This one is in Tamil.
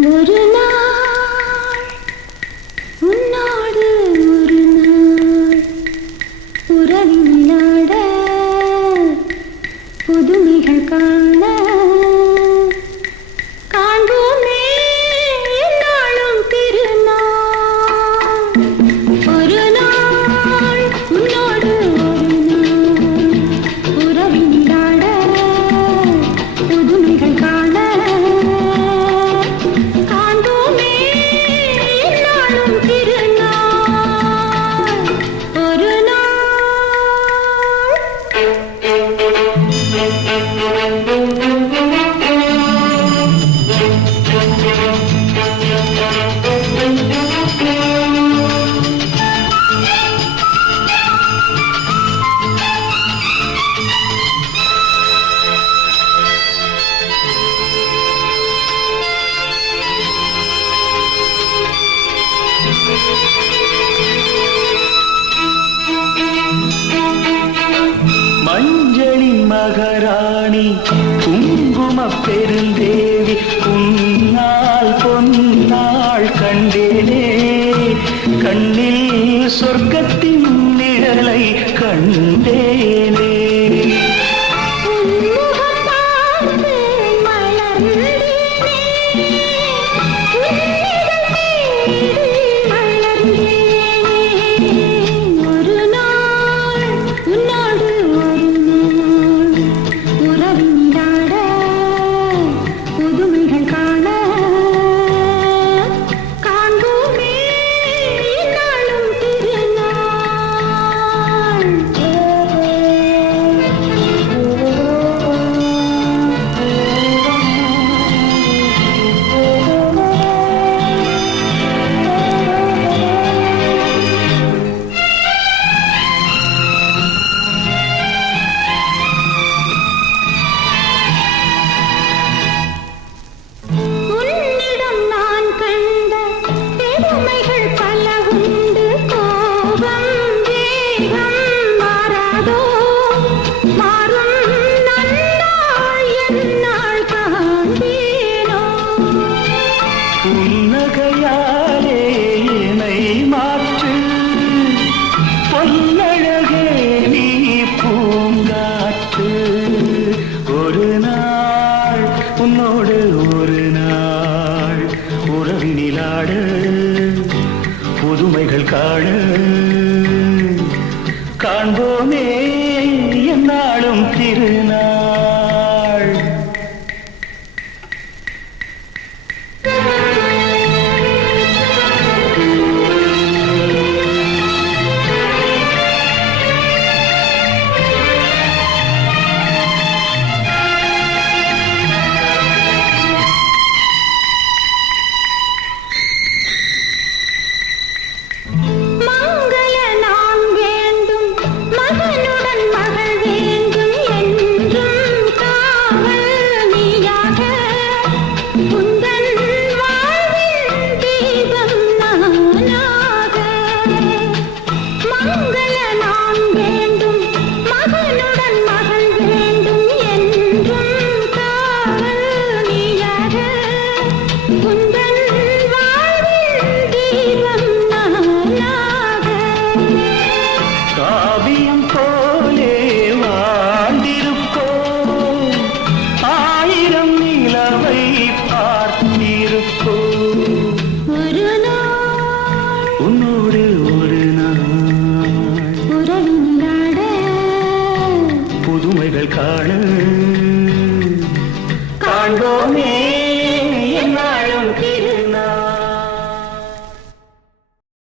모르나? ராணி குங்கும பெருந்தேவி உன்னால் பொன்னாள் கண்டேனே. கண்ணில் சொர்க்கத்தின் நிழலை கண்டே. சுவைகள் காண. காண்போமே என்னாலும் திருநாள். കാൺകോനേ